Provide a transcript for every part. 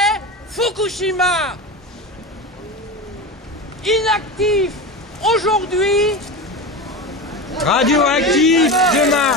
après Fukushima. Inactif aujourd'hui, radioactif demain.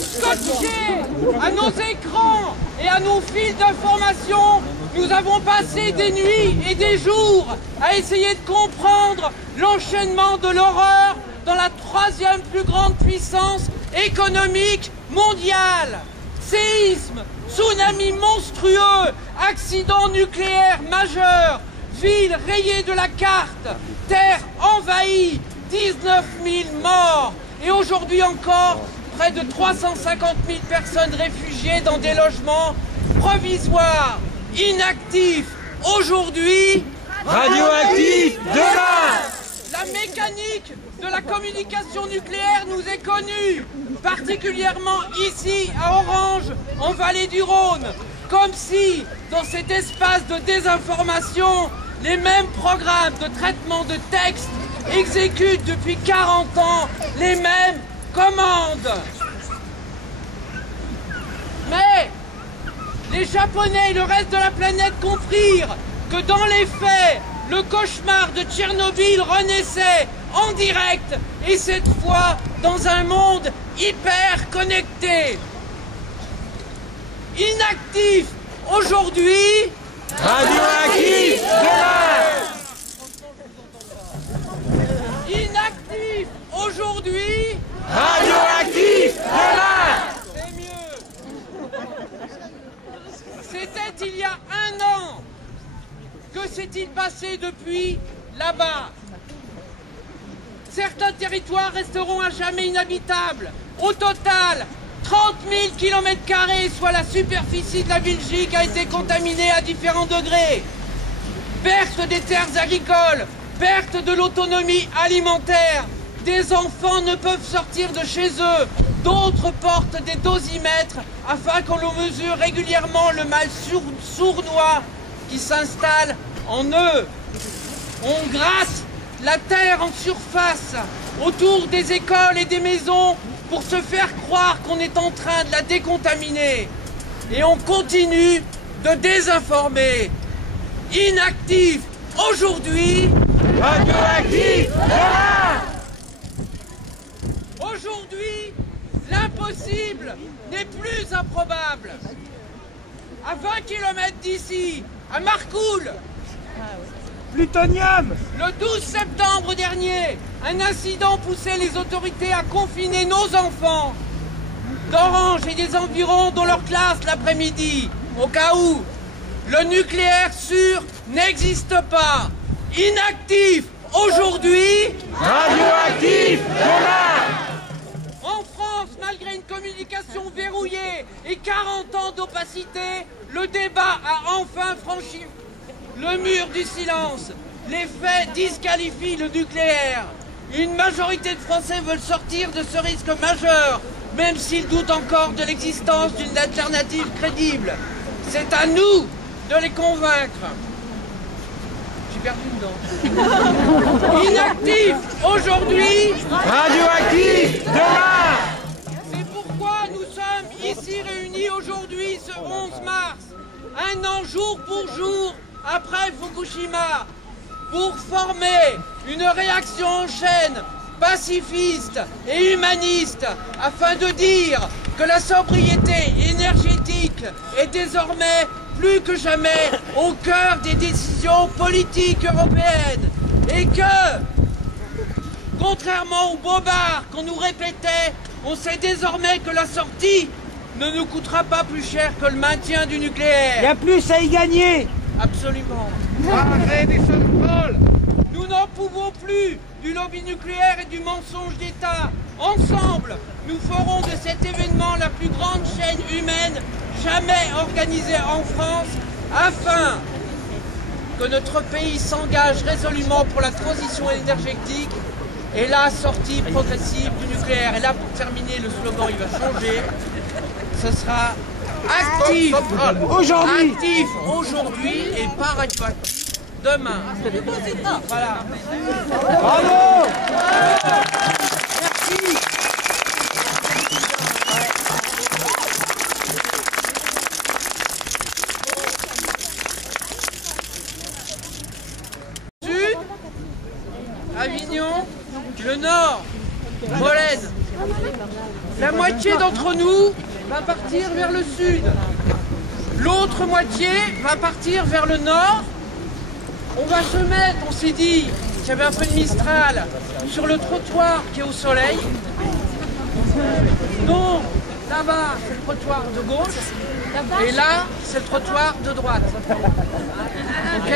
Scotchés à nos écrans et à nos fils d'information, nous avons passé des nuits et des jours à essayer de comprendre l'enchaînement de l'horreur dans la troisième plus grande puissance économique mondiale. Séisme, tsunami monstrueux, accident nucléaire majeur, ville rayée de la carte, terre envahie, 19 000 morts et aujourd'hui encore près de 350 000 personnes réfugiées dans des logements provisoires, inactifs aujourd'hui, radioactif demain. La mécanique de la communication nucléaire nous est connue, particulièrement ici à Orange, en vallée du Rhône, comme si, dans cet espace de désinformation, les mêmes programmes de traitement de texte exécutent depuis 40 ans les mêmes commandes. Mais les Japonais et le reste de la planète comprirent que dans les faits, le cauchemar de Tchernobyl renaissait en direct et cette fois dans un monde hyper connecté. Inactif aujourd'hui, radioactif demain. Inactif aujourd'hui, radioactif demain. c'est mieux. C'était il y a 1 an. Que s'est-il passé depuis là-bas? Certains territoires resteront à jamais inhabitables. Au total, 30 000 km², soit la superficie de la Belgique, a été contaminée à différents degrés. Perte des terres agricoles, perte de l'autonomie alimentaire. Des enfants ne peuvent sortir de chez eux. D'autres portent des dosimètres afin qu'on le mesure régulièrement le mal sournois qui s'installe en eux. On gratte la terre en surface autour des écoles et des maisons pour se faire croire qu'on est en train de la décontaminer. Et on continue de désinformer. Inactif aujourd'hui, radioactif demain. Aujourd'hui, l'impossible n'est plus improbable. À 20 km d'ici, à Marcoule, Plutonium. le 12 septembre dernier, un incident poussait les autorités à confiner nos enfants d'Orange et des environs dans leur classe l'après-midi, au cas où. Le nucléaire sûr n'existe pas. Inactif aujourd'hui, radioactif demain. en France, malgré une communication verrouillée et 40 ans d'opacité, le débat a enfin franchi le mur du silence. Les faits disqualifient le nucléaire. Une majorité de Français veulent sortir de ce risque majeur, même s'ils doutent encore de l'existence d'une alternative crédible. C'est à nous de les convaincre. J'ai perdu une dent. Inactif aujourd'hui, radioactif demain. c'est pourquoi nous sommes ici réunis aujourd'hui, ce 11 mars, 1 an jour pour jour après Fukushima, pour former une réaction en chaîne pacifiste et humaniste afin de dire que la sobriété énergétique est désormais plus que jamais au cœur des décisions politiques européennes et que, contrairement aux bobards qu'on nous répétait, on sait désormais que la sortie ne nous coûtera pas plus cher que le maintien du nucléaire. Il y a plus à y gagner. Absolument. Nous n'en pouvons plus du lobby nucléaire et du mensonge d'État. Ensemble, nous ferons de cet événement la plus grande chaîne humaine jamais organisée en France, afin que notre pays s'engage résolument pour la transition énergétique et la sortie progressive du nucléaire. Et là, pour terminer, le slogan, il va changer. Ce sera actif Aujourd'hui. Actif aujourd'hui et pas demain. Voilà. Bravo. Merci. Avignon, le nord, Molène. La moitié d'entre nous va partir vers le sud. L'autre moitié va partir vers le nord. On va se mettre, on s'est dit, qu'il y avait un peu de Mistral, sur le trottoir qui est au soleil. Donc, là-bas, c'est le trottoir de gauche. Et là, c'est le trottoir de droite. Ok?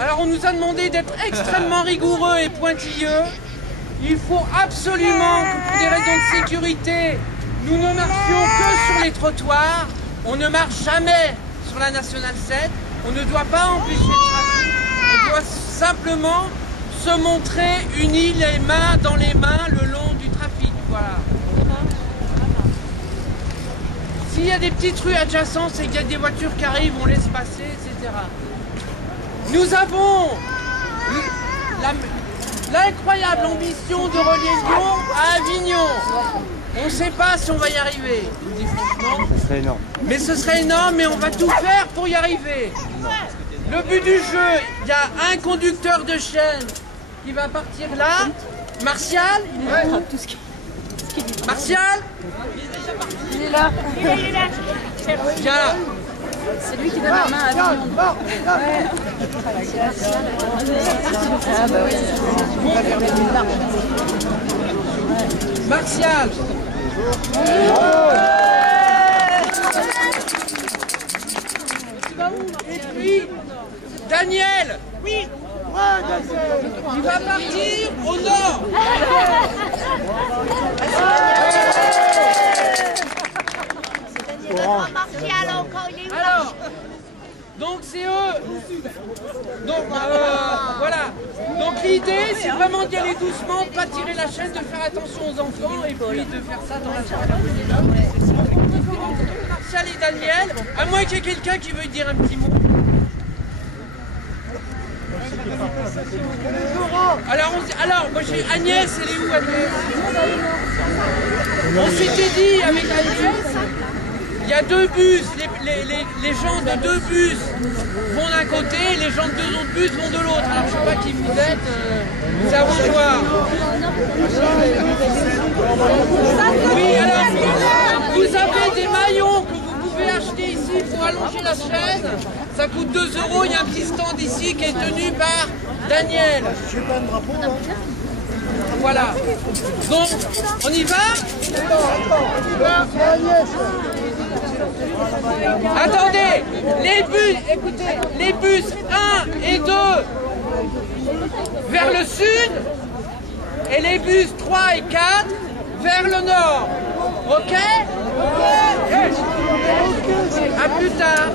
Alors, on nous a demandé d'être extrêmement rigoureux et pointilleux. Il faut absolument que pour des raisons de sécurité, nous ne marchions que sur les trottoirs. On ne marche jamais sur la Nationale 7. On ne doit pas empêcher le trafic. On doit simplement se montrer unis les mains dans les mains le long du trafic. Voilà. S'il y a des petites rues adjacentes et qu'il y a des voitures qui arrivent, on laisse passer, etc. Nous avons l'incroyable ambition de relier Lyon à Avignon. On ne sait pas si on va y arriver, je vous dis franchement. Ce serait énorme. Mais ce serait énorme, mais on va tout faire pour y arriver. Le but du jeu, il y a un conducteur de chaîne qui va partir là. Martial, il est là. Martial, Il est là. viens là. C'est lui qui donne la main à Avignon. Ouais. Ah bah oui. Martial. Et puis, Daniel. Oui. Il va partir au nord. Alors, donc c'est eux. Donc voilà. Donc l'idée, c'est vraiment d'y aller doucement, de ne pas tirer la chaîne, de faire attention aux enfants et puis de faire ça dans la chaîne. Martial et Daniel, à moins qu'il y ait quelqu'un qui veuille dire un petit mot. Alors moi j'ai Agnès, elle est où Agnès? On s'était dit avec Agnès, il y a deux bus, les gens de deux bus vont d'un côté, les gens de deux autres bus vont de l'autre. Alors je sais pas qui vous êtes, c'est à vous de voir. Oui, alors vous avez des maillons que vous pouvez acheter ici pour allonger la chaîne. Ça coûte 2 €, il y a un petit stand ici qui est tenu par Daniel. Voilà. Donc, on y va? Attendez, les bus, écoutez, les bus 1 et 2 vers le sud et les bus 3 et 4 vers le nord. Ok? À plus tard.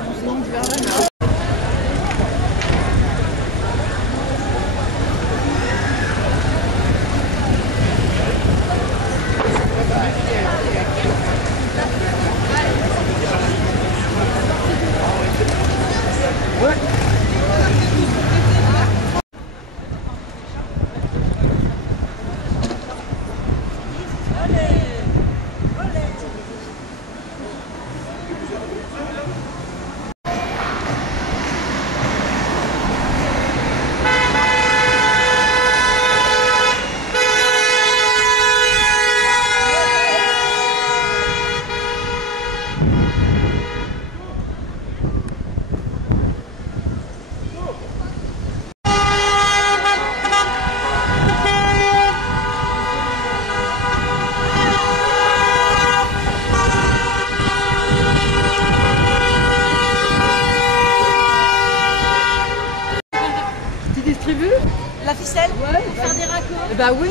La ficelle? Ouais. Faire des raccords? Bah oui.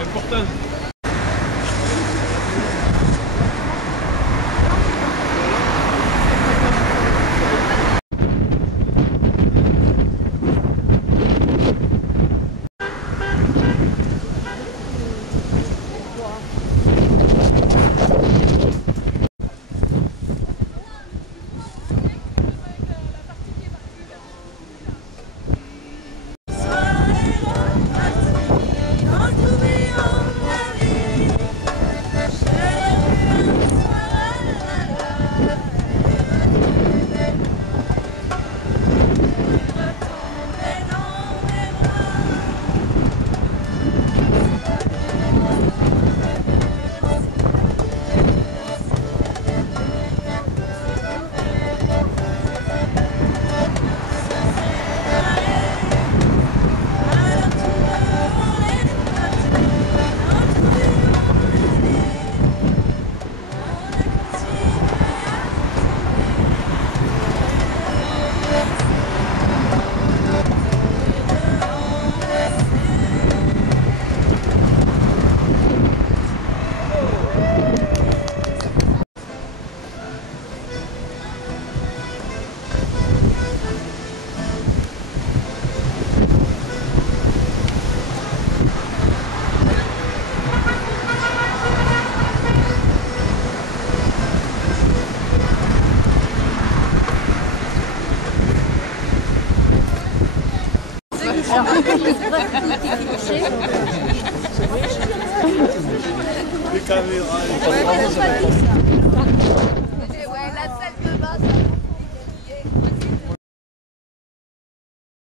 Important. Want to be on Les caméras, les Ouais, mais ça,